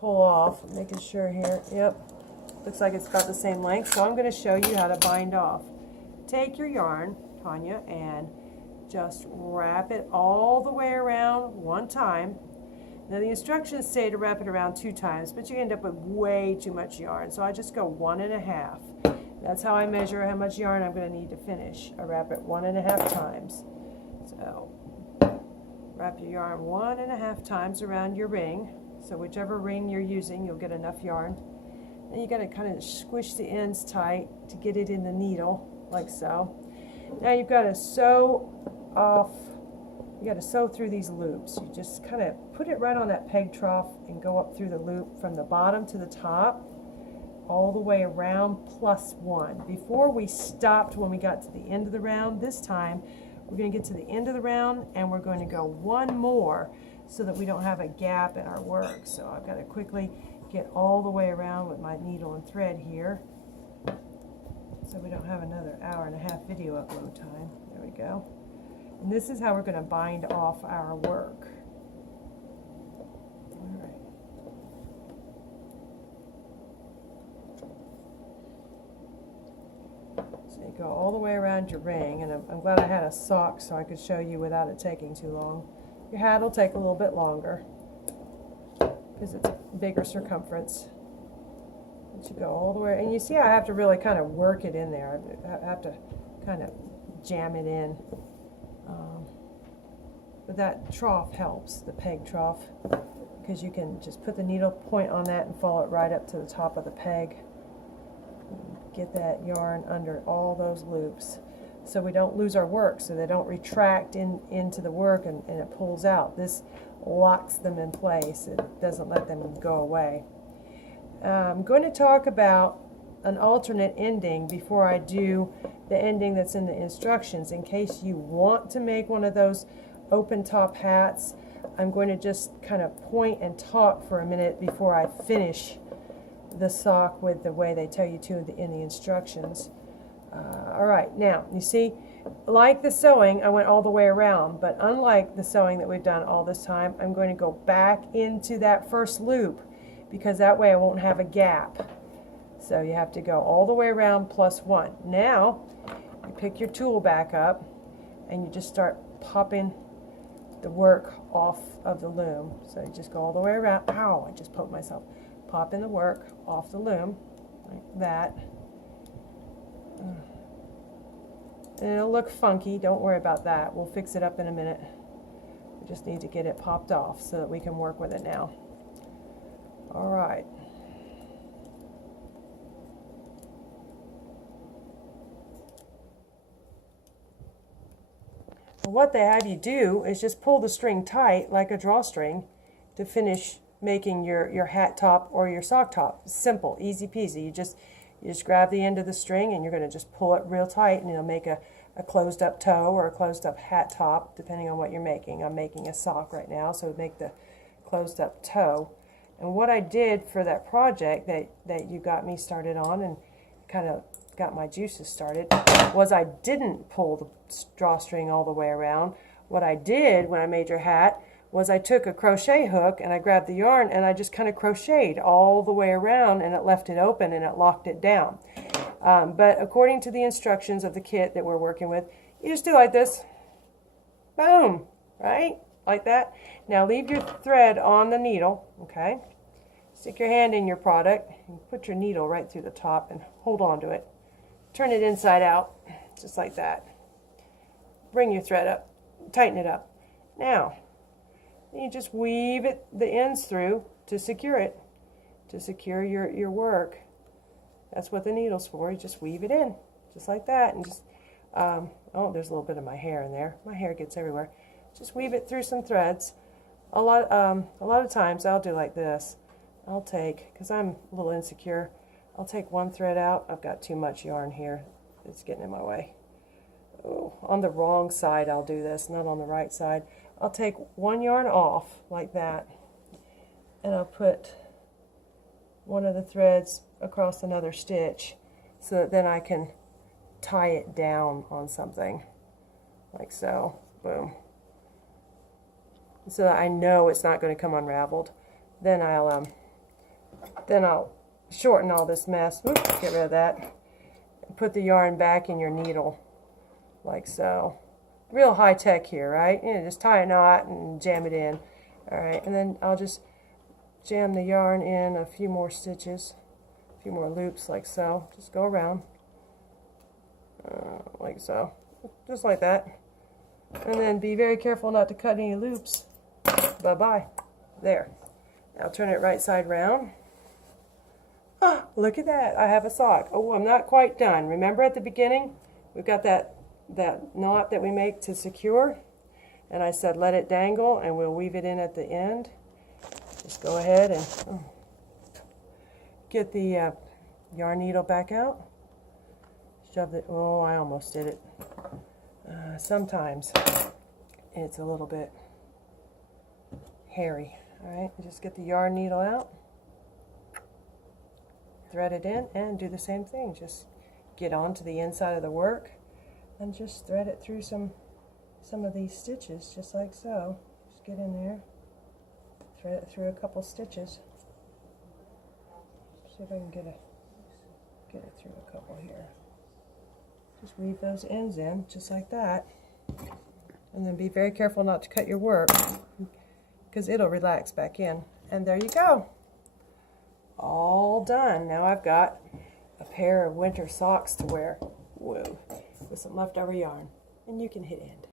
pull off, making sure here. Yep, looks like it's got the same length. So I'm going to show you how to bind off. Take your yarn, Tanya, and just wrap it all the way around one time. Now the instructions say to wrap it around 2 times, but you end up with way too much yarn. So I just go 1 1/2. That's how I measure how much yarn I'm going to need to finish. I wrap it 1 1/2 times. So wrap your yarn 1 1/2 times around your ring. So whichever ring you're using, you'll get enough yarn. And you got to kind of squish the ends tight to get it in the needle, like so. Now you've got to sew off. You got to sew through these loops. You just kind of put it right on that peg trough and go up through the loop from the bottom to the top, all the way around +1. Before we stopped when we got to the end of the round, this time we're going to get to the end of the round and we're going to go 1 more so that we don't have a gap in our work. So I've got to quickly get all the way around with my needle and thread here so we don't have another 1 1/2 video upload time. There we go. And this is how we're going to bind off our work. All right. So you go all the way around your ring, and I'm glad I had a sock so I could show you without it taking too long. Your hat will take a little bit longer because it's a bigger circumference. But you go all the way, and you see I have to really kind of work it in there. I have to kind of jam it in. But that trough helps, the peg trough, because you can just put the needle point on that and follow it right up to the top of the peg. Get that yarn under all those loops so we don't lose our work, so they don't retract into the work and it pulls out. This locks them in place. It doesn't let them go away. I'm going to talk about an alternate ending before I do the ending that's in the instructions, in case you want to make one of those open top hats. I'm going to just kind of point and talk for a minute before I finish the sock with the way they tell you to in the instructions. All right, now you see, like the sewing, I went all the way around, but unlike the sewing that we've done all this time, I'm going to go back into that first loop because that way I won't have a gap. So you have to go all the way around +1. Now you pick your tool back up and you just start popping the work off of the loom. So you just go all the way around. Ow, I just poked myself. Popping the work off the loom like that. And it'll look funky. Don't worry about that. We'll fix it up in a minute. We just need to get it popped off so that we can work with it now. All right. What they have you do is just pull the string tight like a drawstring to finish making your hat top or your sock top. Simple, easy peasy. You just grab the end of the string and you're going to just pull it real tight and it'll make a closed up toe or a closed up hat top depending on what you're making. I'm making a sock right now, so make the closed up toe. And what I did for that project that you got me started on and kind of got my juices started was I didn't pull the drawstring all the way around. What I did when I made your hat was I took a crochet hook and I grabbed the yarn and I just kind of crocheted all the way around and it left it open and it locked it down. But according to the instructions of the kit that we're working with, you just do like this. Boom, right? Like that. Now leave your thread on the needle, okay? Stick your hand in your product and put your needle right through the top and hold on to it. Turn it inside out, just like that. Bring your thread up, tighten it up. Now, you just weave it, the ends through to secure it, to secure your work. That's what the needle's for. You just weave it in, just like that. And just, oh, there's a little bit of my hair in there. My hair gets everywhere. Just weave it through some threads. A lot of times I'll do like this. I'll take, because I'm a little insecure, I'll take one thread out. I've got too much yarn here. It's getting in my way. Oh, on the wrong side I'll do this, not on the right side. I'll take one yarn off like that, and I'll put one of the threads across another stitch so that then I can tie it down on something, like so. Boom. So that I know it's not going to come unraveled. Then I'll Then I'll shorten all this mess. Oops, get rid of that. Put the yarn back in your needle, like so. Real high tech here, right? You know, just tie a knot and jam it in. All right, and then I'll just jam the yarn in a few more stitches, a few more loops, like so. Just go around, like so, just like that. And then be very careful not to cut any loops. Bye-bye. There. Now turn it right side round. Ah, look at that. I have a sock. Oh, I'm not quite done. Remember at the beginning, we've got that knot that we make to secure, and I said let it dangle and we'll weave it in at the end. Just go ahead and get the yarn needle back out. Shove it. Oh, I almost did it. Sometimes it's a little bit hairy. All right, just get the yarn needle out, thread it in, and do the same thing. Just get onto the inside of the work and just thread it through some of these stitches, just like so. Just get in there, thread it through a couple stitches. See if I can get it through a couple here. Just weave those ends in, just like that. And then be very careful not to cut your work, because it'll relax back in. And there you go. All done. Now I've got a pair of winter socks to wear. Whoa. With some leftover yarn. And you can hit end.